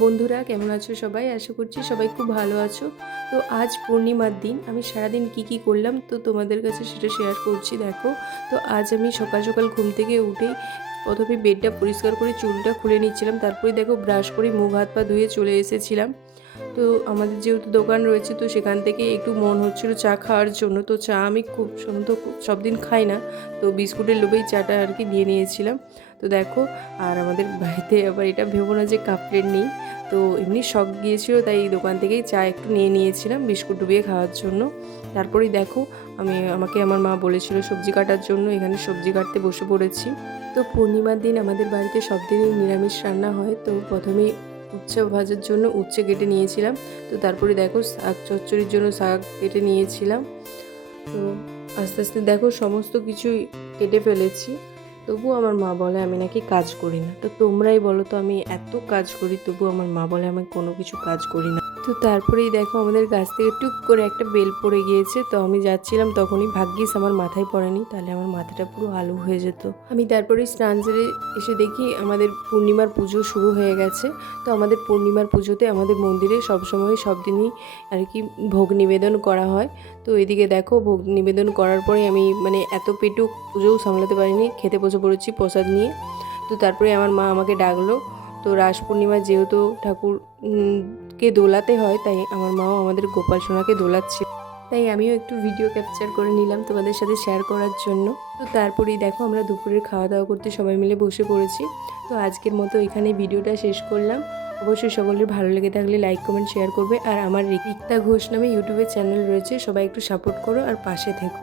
বন্ধুরা কেমন আছো সবাই? আশা করছি সবাই খুব ভালো আছো। তো আজ পূর্ণিমার দিন আমি সারাদিন কি করলাম তো তোমাদের কাছে সেটা শেয়ার করছি দেখো। তো আজ আমি সকাল সকাল ঘুম থেকে উঠেই প্রথমে বেডটা পরিষ্কার করে চুলটা খুলে নিচ্ছিলাম, তারপরে দেখো ব্রাশ করে মুখ হাত পা ধুয়ে চলে এসেছিলাম। তো আমাদের যেহেতু দোকান রয়েছে তো সেখান থেকে একটু মন হচ্ছিলো চা খাওয়ার জন্য। তো চা আমি খুব সব দিন খাই না, তো বিস্কুটের লোভেই চাটা আর কি নিয়ে নিয়েছিলাম। তো দেখো, আর আমাদের বাড়িতে আবার এটা ভেবো না যে কাপ প্লেট নেই, তো এমনি শখ গিয়েছিলো তাই এই দোকান থেকেই চা একটু নিয়ে নিয়েছিলাম বিস্কুট ডুবিয়ে খাওয়ার জন্য। তারপরেই দেখো আমাকে আমার মা বলেছিল সবজি কাটার জন্য, এখানে সবজি কাটতে বসে পড়েছি। তো পূর্ণিমার দিন আমাদের বাড়িতে সব দিনই নিরামিষ রান্না হয়। তো প্রথমেই উচ্ছে ভাজার জন্য উচ্ছে কেটে নিয়েছিলাম। তো তারপরে দেখো শাক চচ্চড়ির জন্য শাক কেটে নিয়েছিলাম। তো আস্তে আস্তে দেখো সমস্ত কিছুই কেটে ফেলেছি। তবুও আমার মা বলে আমি নাকি কাজ করি না। তো তোমরাই বলো তো, আমি এত কাজ করি তবু আমার মা বলে আমি কোনো কিছু কাজ করি না। তো তারপরেই দেখো আমাদের গাছ থেকে টুক করে একটা বেল পড়ে গিয়েছে। তো আমি যাচ্ছিলাম তখনই, ভাগ্যিস আমার মাথায় পড়েনি, তাহলে আমার মাথাটা পুরো আলু হয়ে যেত। আমি তারপরেই স্নান সেরে এসে দেখি আমাদের পূর্ণিমার পুজো শুরু হয়ে গেছে। তো আমাদের পূর্ণিমার পুজোতে আমাদের মন্দিরে সবসময় সব দিনই আর কি ভোগ নিবেদন করা হয়। তো এদিকে দেখো ভোগ নিবেদন করার পরে আমি এত পেটুক পুজোও সামলাতে পারিনি, খেতে বসে পড়েছি প্রসাদ নিয়ে। তো তারপরে আমার মা আমাকে ডাকলো। তো রাস পূর্ণিমা যেহেতু ঠাকুর কে দোলাতে হয়, তাই আমার মাও আমাদের গোপাল সোনাকে দোলাচ্ছে, তাই আমিও একটু ভিডিও ক্যাপচার করে নিলাম তোমাদের সাথে শেয়ার করার জন্য। তো তারপরেই দেখো আমরা দুপুরের খাওয়া দাওয়া করতে সবাই মিলে বসে পড়েছি। তো আজকের মতো এখানে ভিডিওটা শেষ করলাম। অবশ্যই সকলের ভালো লেগে থাকলে লাইক কমেন্ট শেয়ার করবে। আর আমার রিক্তা ঘোষ নামে ইউটিউবের চ্যানেল রয়েছে, সবাই একটু সাপোর্ট করো আর পাশে থেকো।